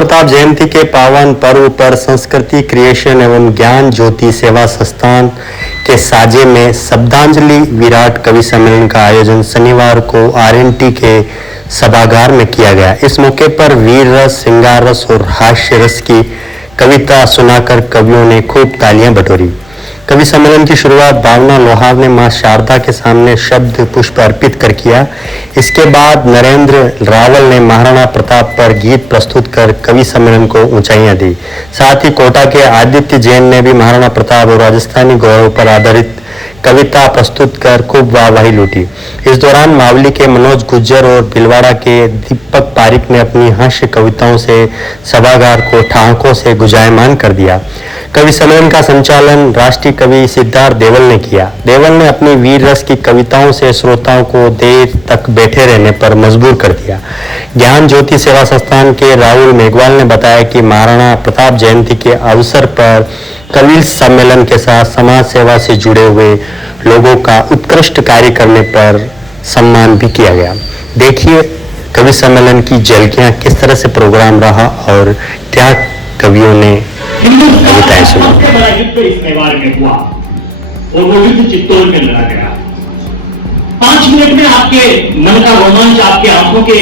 प्रताप जयंती के पावन पर्व पर संस्कृति क्रिएशन एवं ज्ञान ज्योति सेवा संस्थान के साजे में शब्दांजलि विराट कवि सम्मेलन का आयोजन शनिवार को आरएनटी के सभागार में किया गया। इस मौके पर वीर रस, श्रृंगार रस और हास्य रस की कविता सुनाकर कवियों ने खूब तालियां बटोरी। कवि सम्मेलन की शुरुआत भावना लोहार ने मां शारदा के सामने शब्द पुष्प अर्पित कर किया। इसके बाद नरेंद्र रावल ने महाराणा प्रताप पर गीत प्रस्तुत कर कवि सम्मेलन को ऊंचाइयां दी। साथ ही कोटा के आदित्य जैन ने भी महाराणा प्रताप और राजस्थानी गौरव पर आधारित कविता प्रस्तुत कर खूब वाहवाही लूटी। इस दौरान मावली के मनोज गुज्जर और भिलवाड़ा के दीपक पारिक ने अपनी हास्य कविताओं से सभागार को ठहाकों से गुंजायमान कर दिया। कवि सम्मेलन का संचालन राष्ट्रीय कवि सिद्धार्थ देवल ने किया। देवल ने अपनी वीर रस की कविताओं से श्रोताओं को देर तक बैठे रहने पर मजबूर कर दिया। ज्ञान ज्योति सेवा संस्थान के राहुल मेघवाल ने बताया कि महाराणा प्रताप जयंती के अवसर पर कवि सम्मेलन के साथ समाज सेवा से जुड़े हुए लोगों का उत्कृष्ट कार्य करने पर सम्मान भी किया गया। देखिए कवि सम्मेलन की झलकियां, किस तरह से प्रोग्राम रहा और क्या कवियों ने कविताएं सुनी। सबसे बड़ा युद्ध इस मेवाड़ में हुआ और वो युद्ध चित्तौड़ में लड़ा गया। 5 मिनट में आपके मन का रोमांच, आपके आंखों के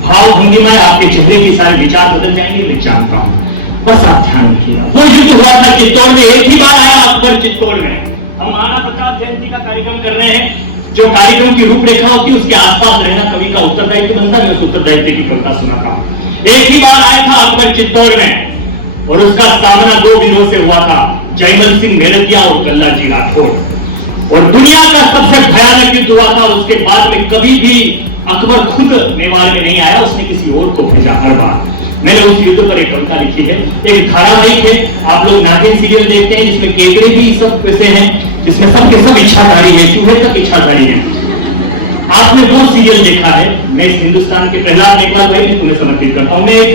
भाव भंगिमा, आपके चेहरे के सारे विचार बदल जाएंगे, मैं जानता हूं। बस आप ध्यान रखिएगा। वो युद्ध हुआ था चित्तौड़ में। एक ही बार आया अकबर चित्तौड़ में। हम महाराणा प्रताप जयंती का कार्यक्रम कर रहे हैं। जो कार्यक्रम की रूपरेखा होती है उसके आसपास रहना कवि का उत्तरदायित्व बनता है। मैं उस उत्तरदायित्व की कविता सुनाता हूं। एक ही बार आया था अकबर चित्तौड़ में और उसका सामना 2 दिनों से हुआ था, जयमल सिंह मेरतिया और कल्लाजी राठौड़। और दुनिया का सबसे भयानक युद्ध हुआ था। उसके बाद में कभी भी अकबर खुद मेवाड़ में नहीं आया, उसने किसी और को भेजा हर बार। मैंने उस युद्ध पर एक कविता लिखी है। एक धारावाहिक है, आप लोग नागिन सीरियल देखते हैं, जिसमें केकड़े भी सब वैसे हैं, जिसमें सबके सब इच्छाधारी है, चूहे तक इच्छाधारी है। आपने वो सीरियल देखा है। मैं इस हिंदुस्तान के प्रहलाद मेघवाल भाई भी तुम्हें समर्पित करता हूं। मैं एक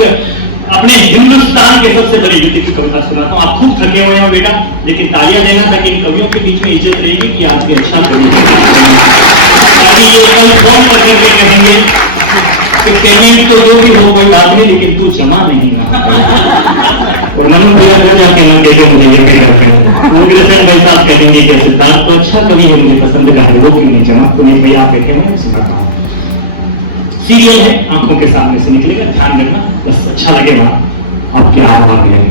अपने हिंदुस्तान के सबसे बड़े युद्ध की कविता सुनाता हूं। आप खूब थके हुए हैं बेटा, लेकिन तालियां देना ताकि इन कवियों के बीच में इज्जत रहेगी कि आज के अच्छा कवि, ताकि ये कल फोन पर करके कहेंगे कि पेमेंट तो जो भी हो कोई बात नहीं, लेकिन तू जमा नहीं रहा। और नमन भैया घर जाके ना कहते मुझे ये कह करते हैं, उग्रसेन भाई साहब कहेंगे कि सिद्धार्थ तो अच्छा कवि है, मुझे पसंद का है, वो क्यों नहीं जमा? तो नहीं भैया आप कहते हैं, मैं सुनाता हूँ। सीरियल है, आंखों के सामने से निकलेगा, ध्यान रखना, बस अच्छा लगेगा आपके आवाज में।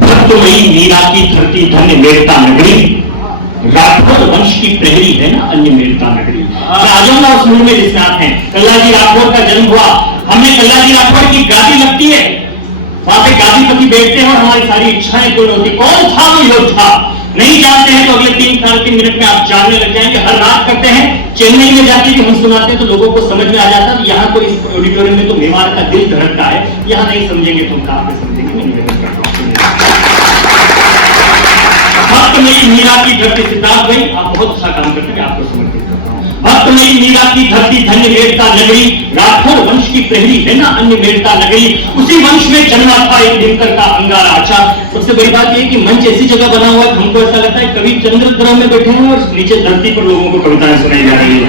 भक्तमयी मीरा की धरती धन्य मेरता नगरी, राठौर वंश की प्रहरी है ना अन्य मेरता नगरी। राजौंदा उस मूल में जिसमें आप हैं। कल्लाजी राठौर का जन्म हुआ, हमें कल्लाजी राठौर की गादी लगती है, वहां पे गादीपति बैठते हैं और हमारी सारी इच्छाएं पूर्ण होती। कौन था वो योद्धा? नहीं जानते हैं तो अगले 3-3.5 मिनट में आप जानने लग जाएंगे। हर रात करते हैं, चेन्नई में जाके भी हम सुनाते हैं तो लोगों को समझ में आ जाता है। यहाँ तो इस ऑडिटोरियम में तो मेवाड़ का दिल धड़कता है, यहाँ नहीं समझेंगे तो कहां पे समझेंगे। मैं निवेदन करता हूं, भक्तमयी मीरा की धरती, सिद्धार्थ भाई आप बहुत अच्छा काम करते हैं, आपको समर्पित करता हूं। भक्तमयी मीरा की धरती धन्य मेरता नगरी, राठौर वंश की प्रहरी है ना अन्य मेरता नगरी, उसी वंश में जन्मा था एक दिनकर का अंगारा। अच्छा, सबसे बड़ी बात यह कि मंच ऐसी जगह बना हुआ है, हमको ऐसा लगता है कवि चंद्र ग्रह में बैठे हैं और नीचे धरती पर लोगों को कविताएं सुनाई जा रही है।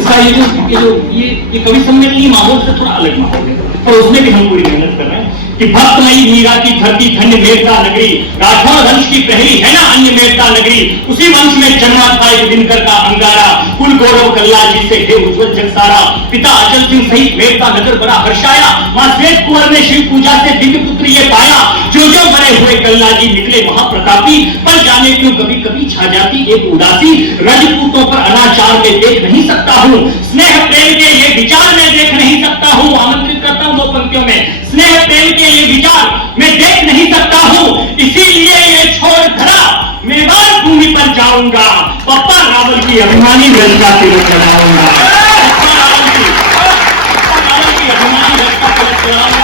इसका ये कवि सम्मेलन की माहौल से थोड़ा अलग माहौल है, और उसमें भी हम पूरी मेहनत कर रहे हैं कि भक्तमयी मीरा की धरती धन्य मेरता नगरी, राठौर वंश की प्रहरी है ना अन्य मेरता नगरी, उसी वंश में जन्मा था एक दिनकर का अंगारा, कुल गौरव कल्लाजी से हे उज्जवल जग सारा, पिता अचल सिंह सहित मेरता नगर बड़ा हर्षाया, मां श्वेत कुंवर ने शिव पूजा से दिव्य पुत्र ये पाया, जो जो बने हुए कल्लाजी निकले महाप्रतापी, पर जाने क्यों कभी कभी छा जाती एक उदासी, रजपूतों पर अनाचार में देख नहीं सकता हूँ, स्नेह प्रेम के ये विचार में देख नहीं सकता हूँ। आमंत्रित करता हूँ 2 पंक्तियों में, स्नेह प्रेम के ये विचार मैं देख नहीं सकता हूँ, इसीलिए ये छोड़ धरा मेवाड़ भूमि पर जाऊंगा, पप्पा रावल की अभिमानी रक्षा तिलक लगाऊंगा,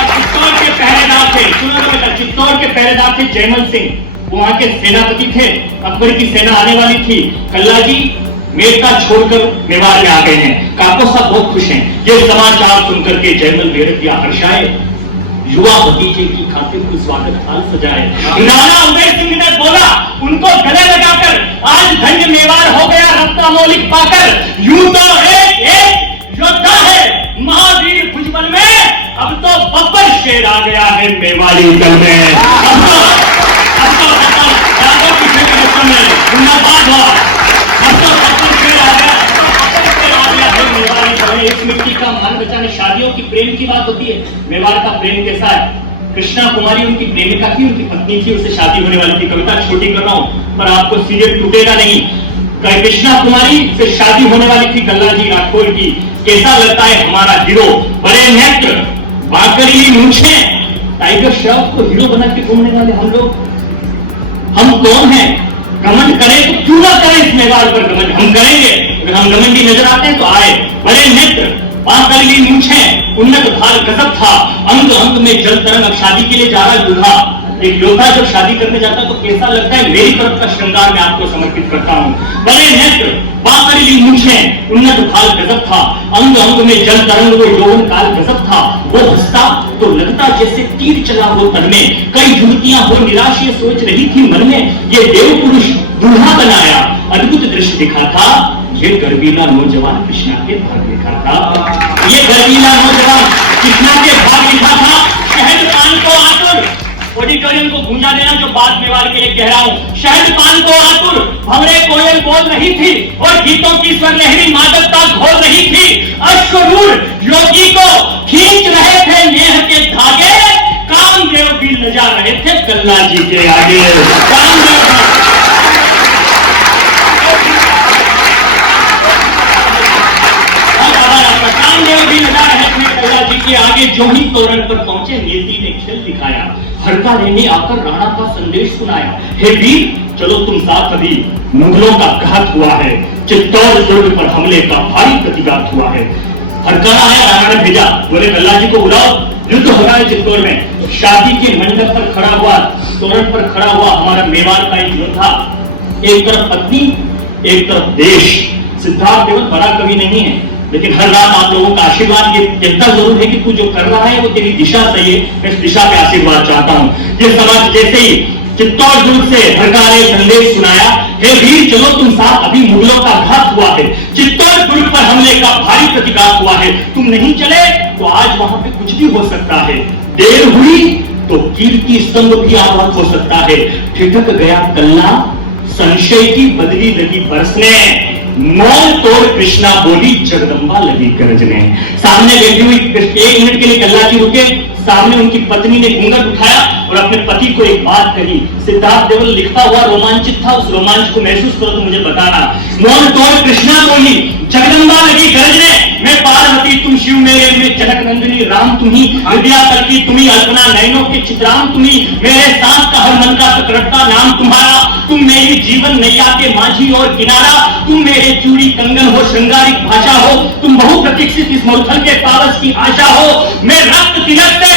चित्तौड़ के पहरेदार थे, सुनो तो बेटा, चित्तौड़ के पहरेदार थे जयमल सिंह, वहां के सेनापति थे, अकबर की सेना आने वाली थी। कल्लाजी मेरता छोड़कर मेवाड़ में आ गए हैं, काको साहब बहुत खुश हैं। ये समाचार सुनकर के जयमल मेरतिया हर्षाए, युवा भतीजे की खातिर कोई स्वागत हाल सजाए। राणा उदय सिंह ने बोला उनको गले लगाकर, आज धन्य मेवाड़ हो गया रत्ना मौलिक पाकर, यूं तो एक योद्धा है महावीर भुजबल में, अब तो बब्बर शेर आ गया है मेवाड़ी दल में। अब तो यादव की फेडरेशन में जिंदाबाद हो। अब तो शेर आ गया है मेवाड़ी दल में। एक मिट्टी का मान बचाने, शादियों की प्रेम की बात होती है। मेवाड़ का प्रेम कैसा है? कृष्णा कुमारी उनकी प्रेमिका थी, उनकी पत्नी थी, उससे शादी होने वाली थी। कविता छोटी कर रहा हूं पर आपको सीरियल टूटेगा नहीं। कृष्णा कुमारी से शादी होने वाली थी गल्लाजी राठौर की। कैसा लगता है हमारा हीरो? बड़े नेत्र, बाकरी मूंछें, टाइगर श्रॉफ को हीरो बना के घूमने वाले हम लोग। हम कौन हैं? घमंड करें तो क्यों ना करें इस मेवाड़ पर घमंड? हम करेंगे। अगर हम घमंडी नजर आते हैं तो आए। बड़े नेत्र, बाकरी मूंछें, उन्नत भार गजब था, अंग अंग में जल तरंग। अब शादी के लिए जा रहा दूल्हा। एक योद्धा जब शादी करने जाता है तो कैसा लगता है? मेरी तरफ का श्रृंगार मैं आपको समर्पित करता हूं। बड़े नेत्र, बाकरी मूंछें, उन्नत भार गजब था, अंग अंग में जल तरंग। वो यौवन काल गजब था। वो हंसता तो लगता जैसे तीर चला हो तन में। कई युवतियां हो निराश ये सोच रही थी मन में, ये देव पुरुष दूल्हा बनाया। अद्भुत दृश्य दिखा था, ये गर्वीला नौजवान कृष्णा के भाग लिखा था। ये गर्वीला नौजवान कृष्णा के भाग लिखा था। शहद पान को आतुर, ऑडिटोरियम को गूंजा देना जो बात मेवाड़ के लिए कह रहा हूं। शहद पान को आतुर, भंवरे कोयल बोल रही थी और गीतों की स्वर लहरी मादकता घोल रही थी। अश्वरूढ़ योगी को खींच रहे थे नेह के धागे, कामदेव भी लजा रहे थे कल्ला जी के आगे। कामदेव भी लगा रहे थे कल्ला जी के आगे। जो ही तोरण पर पहुंचे नियति ने खेल दिखाया। हरकारे ने आकर राणा का संदेश सुनाया, हे वीर चलो तुम साथ, अभी मुगलों का घात हुआ है। चित्तौड़ दुर्ग पर हमले का भारी प्रतिघात हुआ है। हरकारा आया, राणा ने भेजा, बोले कल्ला जी को बुलाओ, युद्ध हो रहा है चित्तौड़ में। शादी के मंडप पर खड़ा हुआ, तोरण पर खड़ा हुआ हमारा मेवाड़ का एक योद्धा। एक तरफ पत्नी, एक तरफ देश। सिद्धार्थ केवल बड़ा कवि नहीं है, लेकिन हर रात आप लोगों का आशीर्वाद ये कहता जरूर है कि तू जो कर रहा है वो तेरी दिशा सही है। मैं इस दिशा पे आशीर्वाद चाहता हूं। ये समाज जैसे ही चित्तौड़ दुर्ग से हरकारे संदेश सुनाया, हे वीर चलो तुम साथ, अभी मुगलों का घात हुआ है। चित्तौड़ दुर्ग पर हमले का भारी प्रतिघात हुआ है। तुम नहीं चले तो आज वहां पे कुछ भी हो सकता है। देर हुई तो कीर्ति स्तंभ भी आहत हो सकता है। ठिठक गया कल्ला, संशय की बदली लगी बरसने। मौन तोड़ कृष्णा बोली, जगदम्बा लगी गरजने। सामने बैठी हुई 1 मिनट के लिए कल्ला जी रुके। सामने उनकी पत्नी ने घूंघट उठाया और अपने पति को एक बात कही। सिद्धार्थ देवल लिखता हुआ रोमांचित था, उस रोमांच को महसूस करो तो मुझे बताना। मौन तोड़ कृष्णा बोली, जगदम्बा लगी गरजने। मैं पार्वती तुम शिव मेरे में जनक नंदिनी, राम तुम्ही विद्या करकी तुम्ही, अल्पना नयनों के चित्राम तुम्ही, मेरे सांस का हर मन का सकरटता नाम तुम्हारा। तुम मेरी जीवन नैया के माझी और किनारा, तुम मेरे चूड़ी कंगन हो श्रृंगारिक भाषा हो, तुम बहुप्रतीक्षित इस मरुथल के पारस की आशा हो। मैं रक्त तिलक से,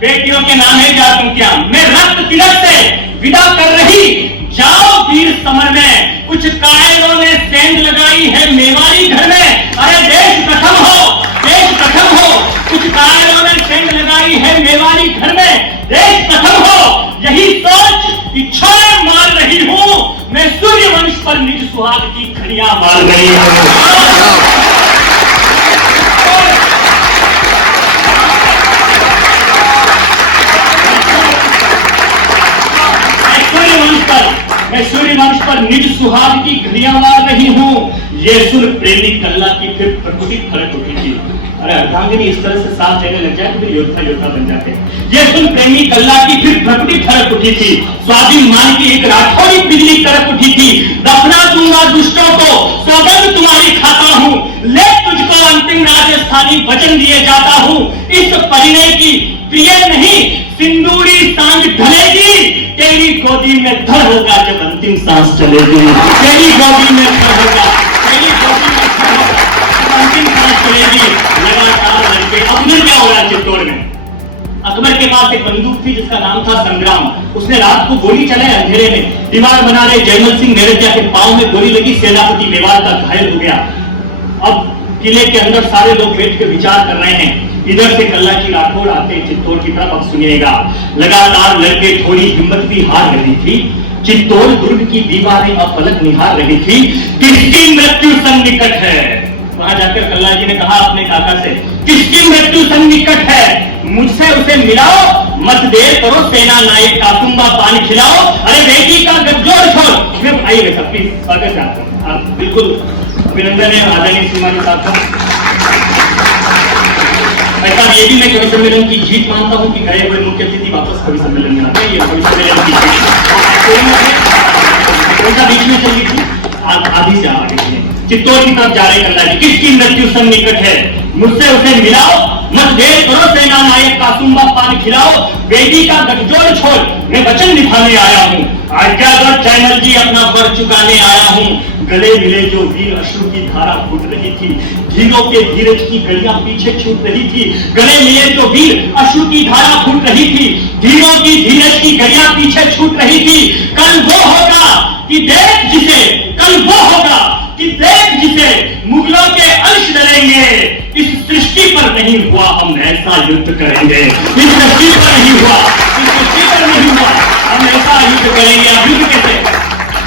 बेटियों के नाम है जातों क्या, मैं रक्त तिलक से विदा कर रही, जाओ वीर समर में। कुछ कायरों ने सेंध लगाई है मेवाड़ी घर में। अरे देश प्रथम हो, देश प्रथम हो। कुछ कायरों ने सेंध लगाई है मेवाड़ी घर में, देश प्रथम हो। यही सोच इच्छाएं मार रही हूं मैं, सूर्य वंश पर निज सुहाग की घड़ियां मार रही हूं। मैं सूर्य वंश पर निज सुहाग की घड़ियां मार रही हूं। ये सुन प्रेमी कल्ला की फिर प्रकृति फलक उठी थी। अरे अर्धांगिनी इस तरह से साथ लेने लग जाए तो फिर योद्धा योद्धा बन जाते हैं। ये सुन प्रेमी कल्ला की फिर प्रकृति फलक उठी थी। स्वाधीन मान की एक राठौड़ी बिजली तरफ उठी थी। दफना दूंगा दुष्टों को, सौगंध तुम्हारी खाता हूं। ले तुझको अंतिम राजस्थानी वचन दिए जाता हूं। इस परिणय की प्रिय नहीं सिंदूरी सांझ ढलेगी, तेरी गोदी में धड़ होगा जब अंतिम सांस चलेगी। तेरी गोदी में धड़ होगा, तेरी गोदी में धड़ होगा जब अंतिम सांस चलेगी। लगातार लड़के। अकबर क्या हो रहा चित्तौड़ में? अकबर के पास एक बंदूक थी जिसका नाम था संग्राम। उसने रात को गोली चलाए अंधेरे में। दीवार बना रहे जयमल सिंह मेरठिया के पांव में गोली लगी, सेनापति मेवाड़ का घायल हो गया। अब किले के अंदर सारे लोग बैठ के विचार कर रहे हैं। इधर से कल्ला जी राठौड़ आते चित्तौड़ की तरफ। अब सुनिएगा, लगातार लड़के थोड़ी हिम्मत भी हार रही थी। चित्तौड़ दुर्ग की दीवारें अब पलक निहार रही थी। किसकी मृत्यु सन्निकट है? वहां जाकर कल्ला जी ने कहा अपने काका से, किसकी मृत्यु सन्निकट है? मुझसे उसे उसे मिलाओ, मत देर करो सेना नायक कासुम्बा पान खिलाओ, अरे बेटी का गठजोड़ छोड़। मैं आइए सब प्लीज स्वागत चाहता हूँ, आप बिल्कुल अभिनंदन है आदरणीय श्रीमान साहब का। ऐसा ये भी मैं कवि सम्मेलन की जीत मानता हूँ कि गए हुए मुख्य अतिथि वापस कवि सम्मेलन में आते हैं, ये कवि सम्मेलन की जीत बीच में चली थी, आधी से आगे चित्तौड़ की तरफ जा रहे कल्ला जी, किसकी मृत्यु सन्निकट है, मुझसे उसे मिलाओ, मत देर करो सेना नायक कासुम्बा पान खिलाओ, बेटी का गठजोड़ छोड़ मैं वचन निभाने आया हूँ, आज्ञागढ़ चैनल जी अपना वर चुकाने आया हूँ। गले मिले जो वीर अश्रु की धारा फूट रही थी, धीरों के धीरज की गलियां पीछे छूट रही थी। गले मिले जो वीर अश्रु की धारा फूट रही थी, धीरों की धीरज की गलियां पीछे छूट रही थी। कल वो होगा कि देख जिसे, कल वो होगा कि देख जिसे मुगलों के अंश डलेंगे। इस सृष्टि पर नहीं हुआ हम ऐसा युद्ध करेंगे, इस सृष्टि पर नहीं हुआ, इस सृष्टि पर नहीं हुआ हम ऐसा युद्ध करेंगे। अब युद्ध कैसे,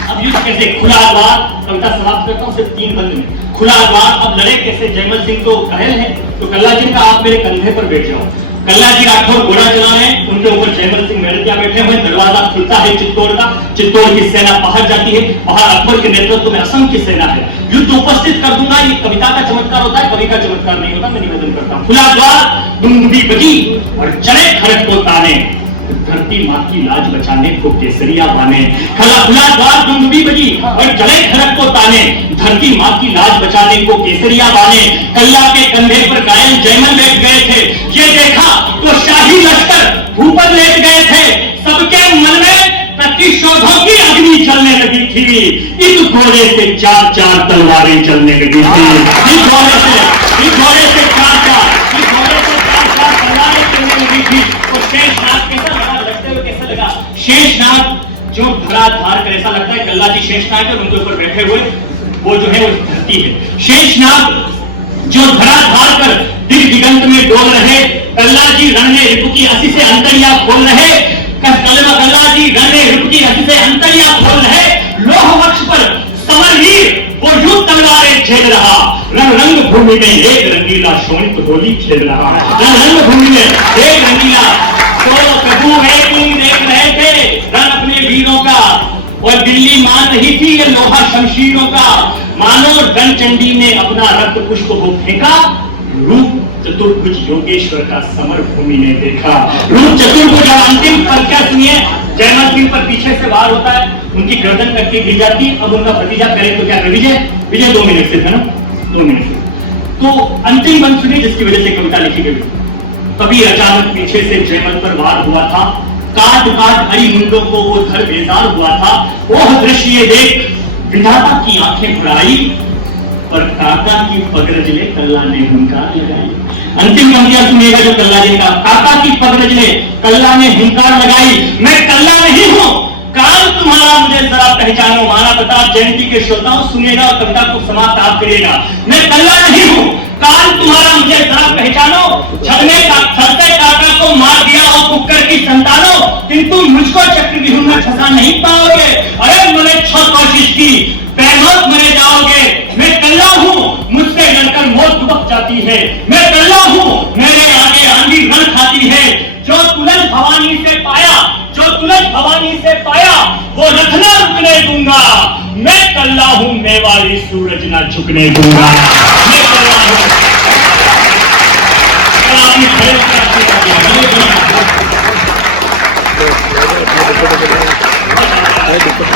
अब युद्ध कैसे? खुला द्वार, कविता समाप्त करता हूँ सिर्फ 3 बंद में। खुला द्वार, अब लड़े कैसे? जयमल सिंह तो घायल है, तो कल्ला जी का आप मेरे कंधे पर बैठ जाओ। कल्ला जी राठौर घोड़ा चला रहे हैं, उनके ऊपर जयमल सिंह मेहरतिया बैठे हुए, दरवाजा खुलता है चित्तौड़ का, चित्तौड़ की सेना बाहर जाती है, बाहर अकबर के नेतृत्व में असंख्य सेना है। युद्ध उपस्थित कर दूंगा, ये कविता का चमत्कार होता है, कवि का चमत्कार नहीं होता, मैं निवेदन करता हूँ। खुला द्वार, दुंदुभी बजी और चले खड़क को ताने, धरती माँ की लाज बचाने को केसरिया बाने। खुला द्वार, दुंदुभी बजी और चले खड़क को ताने, धरती माँ की लाज बचाने को केसरिया बाने। कल्ला के कंधे पर घायल जयमल बैठ गए थे, ये देखा तो शाही लश्कर ऊपर लेट गए थे। सबके मन में प्रतिशोधों की अग्नि चलने लगी थी, इस घोड़े से 4-4 तलवारें चलने लगी थी। इस घोड़े से 4-4 तलवारें चलने लगी थी। और शेषनाग कैसा लगा, लड़ते हुए कैसा लगा? शेषनाग जो धराधार कर, ऐसा लगता है कल्ला जी शेषनाग है, उनके ऊपर बैठे हुए वो जो है वो धरती है। शेषनाग जो धराधार कर दिगंत में डोल रहे, कल्ला जी रण में रिपु की हंसी से अंतरिया खोल रहे, कल्ला जी रण में रिपु की हंसी से अंतरिया खोल रहे। लोह वक्ष पर समरवीर वो युद्ध तलवारें झेल रहा, रंग भूमि में एक रंगीला शोणित होली खेल रहा। रंग भूमि में एक रंगीला, तो प्रभु एक ही देख रहे थे रण अपने वीरों का, और दिल्ली मान रही थी ये लोहा शमशीरों का। मानो रणचंडी ने अपना रक्त पुष्प को फेंका, रूप चतुर्भुज योगेश्वर का समर भूमि ने देखा। रूप चतुर्भुज, अंतिम पद क्या सुनिए, जयमल सिंह पर पीछे से वार होता है, उनकी गर्दन कटके गिर जाती है। अब उनका भतीजा करे तो क्या करे? विजय 2 मिनट से था ना, 2 मिनट से। तो अंतिम बंद सुनिए जिसकी वजह से कविता लिखी गई। कभी अचानक पीछे से जयमल पर वार हुआ था, काट हरी मुंडों को वो धर बेजार हुआ था। ओह दृश्य ये देख विधाता की आंखें भराई, पर काका की पगरज ले कल्ला ने हुंकार लगाई। अंतिम पंक्तियां सुनिएगा जो कल्ला जी का, काका की पगरज ले कल्ला ने हुंकार लगाई। मैं कल्ला नहीं हूं, काल तुम्हारा मुझे जरा पहचानो। महाराणा प्रताप जयंती के श्रोताओं सुनिएगा और कविता को समाप्त आप करिएगा। मैं कल्ला नहीं हूं, काल तुम्हारा मुझे जरा पहचानो। छलने का छलते काका को मार दिया और कुकर की संतानों, किंतु मुझको चक्रव्यूह में फंसा नहीं पाओगे। अरे मैंने 6 कोशिश की, बेमौत मरे जाओगे। मैं कल्ला हूं, मुझसे लड़कर मौत दुबक जाती है। मैं कल्ला हूं, मेरे आगे आंधी रण खाती है। जो तुलज भवानी से पाया, जो तुलज भवानी से पाया, वो रथ न रुकने दूंगा। मैं कल्ला हूं, मेवाड़ी सूरज न झुकने दूंगा। मैं कल्ला हूं।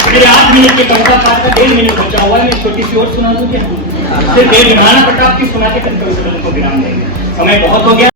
मेरे 8 मिनट के कविता पाठ का 1.5 मिनट बचा हुआ है, मैं छोटी सी और सुना दूं क्या? सिर्फ एक महाराणा प्रताप की सुना के को विराम देंगे। समय बहुत हो गया।